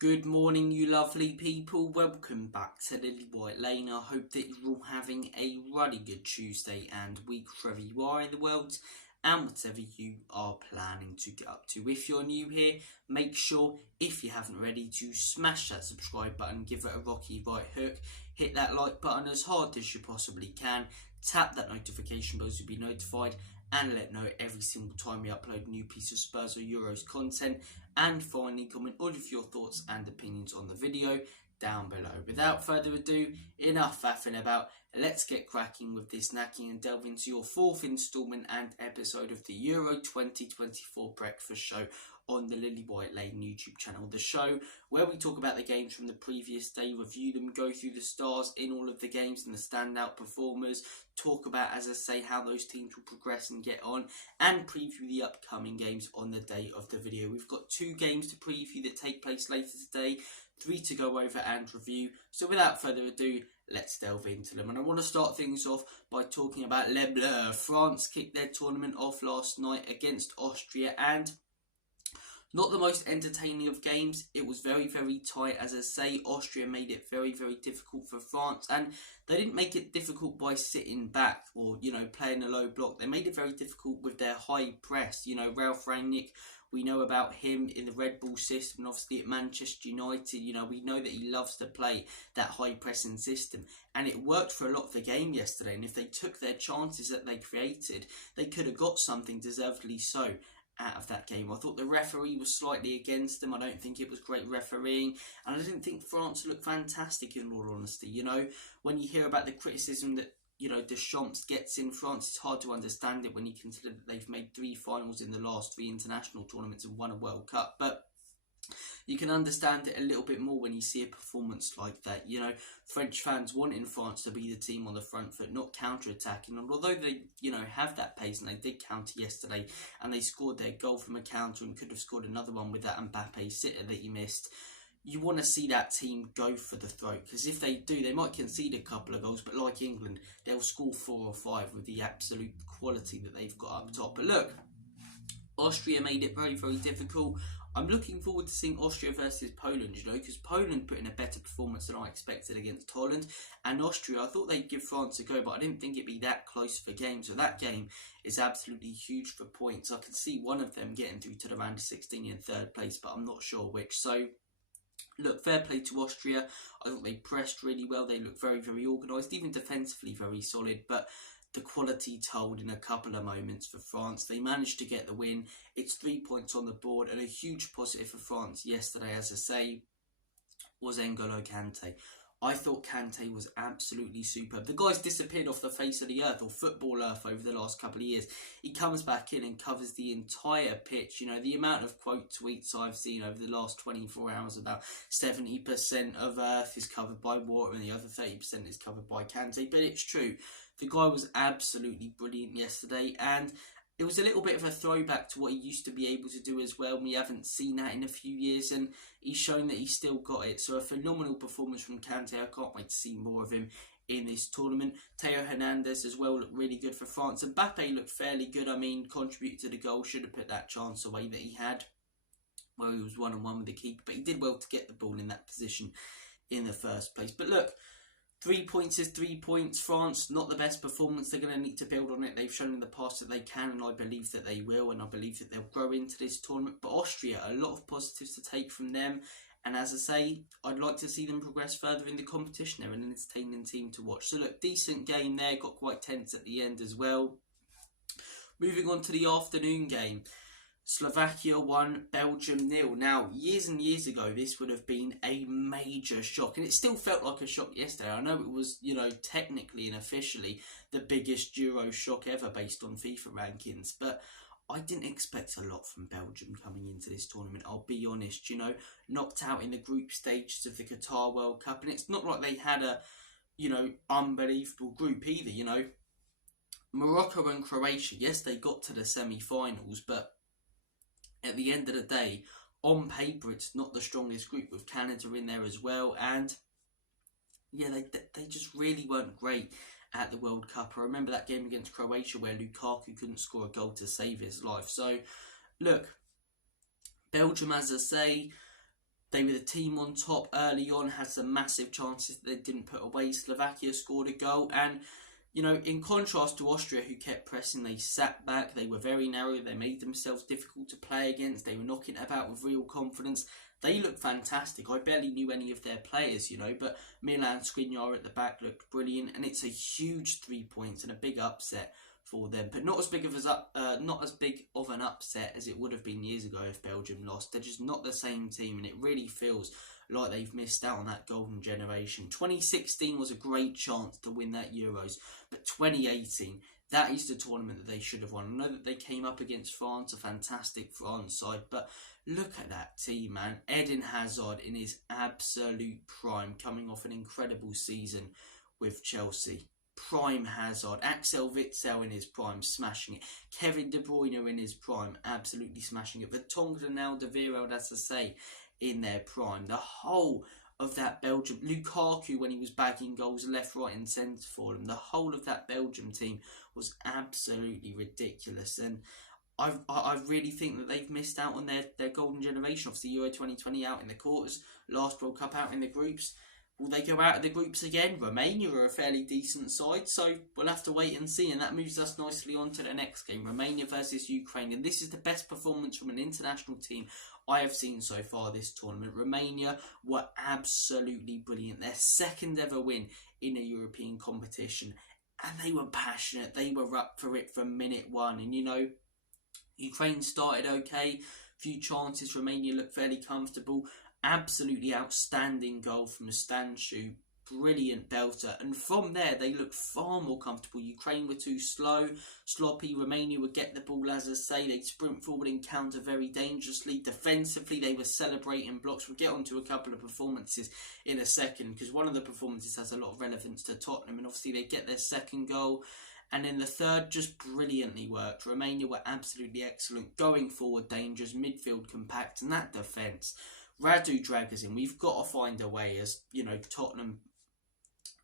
Good morning, you lovely people. Welcome back to Lily White Lane. I hope that you're all having a really good Tuesday and week wherever you are in the world and whatever you are planning to get up to. If you're new here, make sure, if you haven't already, to smash that subscribe button, give it a rocky right hook, hit that like button as hard as you possibly can, tap that notification bell to be notified, and let know every single time we upload a new piece of Spurs or Euros content. And finally, comment all of your thoughts and opinions on the video down below. Without further ado, enough faffing about. Let's get cracking with this snacking and delve into your fourth instalment and episode of the Euro 2024 breakfast show on the Lily White Lane YouTube channel. The show where we talk about the games from the previous day, review them, go through the stars in all of the games and the standout performers, talk about, as I say, how those teams will progress and get on, and preview the upcoming games on the day of the video. We've got 2 games to preview that take place later today, 3 to go over and review. So without further ado, let's delve into them. And I want to start things off by talking about Les Bleus. France kicked their tournament off last night against Austria, and not the most entertaining of games. It was very, very tight. As I say, Austria made it very, very difficult for France. And they didn't make it difficult by sitting back or, playing a low block. They made it very difficult with their high press. Ralph Rangnick, we know about him in the Red Bull system. And obviously at Manchester United, we know that he loves to play that high pressing system. And it worked for a lot of the game yesterday. And if they took their chances that they created, they could have got something, deservedly so, out of that game. I thought the referee was slightly against them. I don't think it was great refereeing, and I didn't think France looked fantastic, in all honesty. When you hear about the criticism that Deschamps gets in France, it's hard to understand it when you consider that they've made 3 finals in the last 3 international tournaments and won a World Cup. But you can understand it a little bit more when you see a performance like that. French fans wanting France to be the team on the front foot, not counter-attacking. And although they, have that pace, and they did counter yesterday, and they scored their goal from a counter and could have scored another one with that Mbappe sitter that he missed, you want to see that team go for the throat. Because if they do, they might concede a couple of goals, but like England, they'll score 4 or 5 with the absolute quality that they've got up top. But look, Austria made it very, very difficult. I'm looking forward to seeing Austria versus Poland, because Poland put in a better performance than I expected against Holland. And Austria, I thought they'd give France a go, but I didn't think it'd be that close for game. So that game is absolutely huge for points. I could see one of them getting through to the round of 16 in 3rd place, but I'm not sure which. So look, fair play to Austria. I thought they pressed really well. They looked very, very organised, even defensively very solid. But the quality told in a couple of moments for France. They managed to get the win. It's 3 points on the board, and a huge positive for France yesterday, as I say, was N'Golo Kante. I thought Kante was absolutely superb. The guy's disappeared off the face of the earth, or football earth, over the last couple of years. He comes back in and covers the entire pitch. The amount of quote tweets I've seen over the last 24 hours about 70% of earth is covered by water and the other 30% is covered by Kante. But it's true. The guy was absolutely brilliant yesterday, and it was a little bit of a throwback to what he used to be able to do as well. We haven't seen that in a few years, and he's shown that he's still got it. So a phenomenal performance from Kante. I can't wait to see more of him in this tournament. Theo Hernandez as well looked really good for France. And Mbappe looked fairly good. Contributed to the goal. Should have put that chance away that he had, where he was 1-on-1 with the keeper. But he did well to get the ball in that position in the first place. But look, 3 points is 3 points. France, not the best performance. They're going to need to build on it. They've shown in the past that they can, and I believe that they will, and I believe that they'll grow into this tournament. But Austria, a lot of positives to take from them. And as I say, I'd like to see them progress further in the competition. They're an entertaining team to watch. So look, decent game there. Got quite tense at the end as well. Moving on to the afternoon game. Slovakia 1, Belgium 0. Now, years and years ago, this would have been a major shock. And it still felt like a shock yesterday. I know it was, technically and officially the biggest Euro shock ever based on FIFA rankings. But I didn't expect a lot from Belgium coming into this tournament. I'll be honest, knocked out in the group stages of the Qatar World Cup. And it's not like they had a, unbelievable group either, Morocco and Croatia, yes, they got to the semi-finals, but at the end of the day, on paper, it's not the strongest group, with Canada in there as well. And yeah, they just really weren't great at the World Cup. I remember that game against Croatia where Lukaku couldn't score a goal to save his life. So, look, Belgium, as I say, They were the team on top early on, had some massive chances that they didn't put away. Slovakia scored a goal, and you know, in contrast to Austria, who kept pressing, they sat back, they were very narrow, they made themselves difficult to play against, they were knocking it about with real confidence. They looked fantastic. I barely knew any of their players, you know, but Milan Skriniar at the back looked brilliant, and it's a huge 3 points and a big upset for them, but not as big of an upset as it would have been years ago if Belgium lost. They're just not the same team, and it really feels like they've missed out on that golden generation. 2016 was a great chance to win that Euros, but 2018, that is the tournament that they should have won. I know that they came up against France, a fantastic France side, but look at that team, man. Eden Hazard in his absolute prime, coming off an incredible season with Chelsea. Prime Hazard. Axel Witsel in his prime, smashing it. Kevin De Bruyne in his prime, absolutely smashing it. Vertonghen and Alderweireld, as I say, in their prime. The whole of that Belgium, Lukaku when he was bagging goals left, right and centre for them, the whole of that Belgium team was absolutely ridiculous, and I really think that they've missed out on their golden generation. Obviously Euro 2020 out in the quarters, last World Cup out in the groups. Will they go out of the groups again? Romania are a fairly decent side, so we'll have to wait and see. And that moves us nicely on to the next game, Romania versus Ukraine. And this is the best performance from an international team I have seen so far this tournament. Romania were absolutely brilliant. Their second ever win in a European competition. And they were passionate. They were up for it from minute one. And you know, Ukraine started okay. Few chances. Romania looked fairly comfortable. Absolutely outstanding goal from Stanciu, brilliant belter, and from there they looked far more comfortable. Ukraine were too sloppy. Romania would get the ball, as I say, they'd sprint forward and counter very dangerously. Defensively they were celebrating blocks. We'll get onto a couple of performances in a second, because one of the performances has a lot of relevance to Tottenham, and obviously they get their second goal. And then the third just brilliantly worked. Romania were absolutely excellent, going forward dangerous, midfield compact, and that defence. Radu Dragusin, we've got to find a way, as you know, Tottenham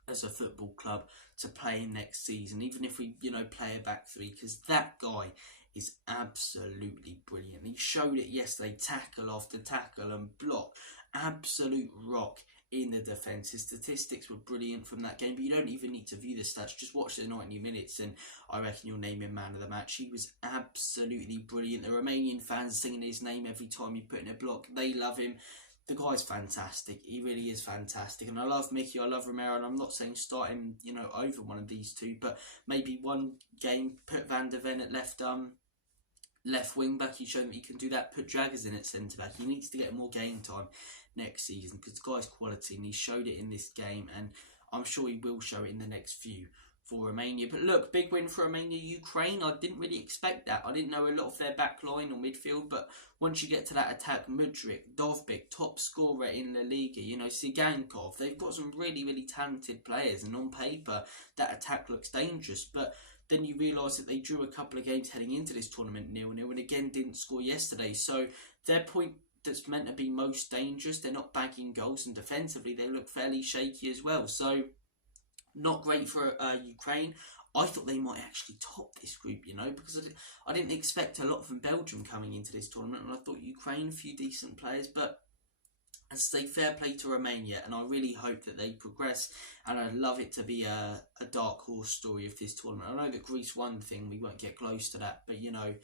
as a football club, to play him next season, even if we, you know, play a back three, because that guy is absolutely brilliant. He showed it yesterday, tackle after tackle and block, absolute rock in the defence. His statistics were brilliant from that game, but you don't even need to view the stats. Just watch the 90 minutes and I reckon you'll name him man of the match. He was absolutely brilliant. The Romanian fans singing his name every time he put in a block. They love him. The guy's fantastic. He really is fantastic. And I love Mickey, I love Romero, and I'm not saying start him, you know, over one of these two, but maybe one game put Van der Ven at left wing back. He's shown that he can do that. Put Dragusin at centre back. He needs to get more game time next season, because the guy's quality, and he showed it in this game, and I'm sure he will show it in the next few for Romania. But look, big win for Romania. Ukraine, I didn't really expect that. I didn't know a lot of their back line or midfield, but once you get to that attack, Mudryk, Dovbyk, top scorer in La Liga, you know, Sigankov, they've got some really, really talented players, and on paper that attack looks dangerous. But then you realise that they drew a couple of games heading into this tournament 0-0, and again didn't score yesterday. So their point that's meant to be most dangerous, they're not bagging goals, and defensively they look fairly shaky as well. So not great for Ukraine. I thought they might actually top this group, you know, because I didn't expect a lot from Belgium coming into this tournament, and I thought Ukraine, a few decent players, but as I say, fair play to Romania, and I really hope that they progress, and I'd love it to be a dark horse story of this tournament. I know that Greece won the thing, we won't get close to that, but you know,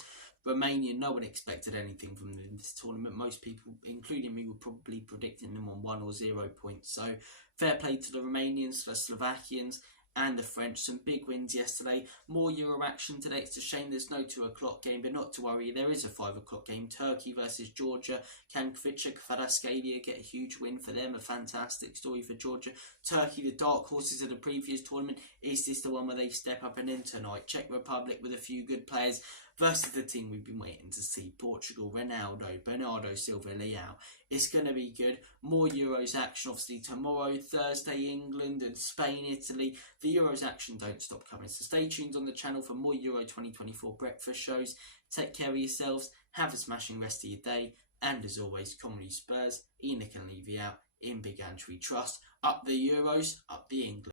Romania, no one expected anything from them in this tournament. Most people, including me, were probably predicting them on 1 or 0 points. So fair play to the Romanians, the Slovakians and the French. Some big wins yesterday. More Euro action today. It's a shame there's no 2 o'clock game, but not to worry, there is a 5 o'clock game. Turkey versus Georgia. Can Kvaratskhelia get a huge win for them? A fantastic story for Georgia. Turkey, the dark horses of the previous tournament. Is this the one where they step up and in tonight? Czech Republic with a few good players versus the team we've been waiting to see. Portugal, Ronaldo, Bernardo Silva, Leao. It's going to be good. More Euros action, obviously, tomorrow, Thursday, England and Spain, Italy. The Euros action don't stop coming. So stay tuned on the channel for more Euro 2024 breakfast shows. Take care of yourselves. Have a smashing rest of your day. And as always, Comedy Spurs, Enoch and Levy out in Big Antwi Trust. Up the Euros, up the England.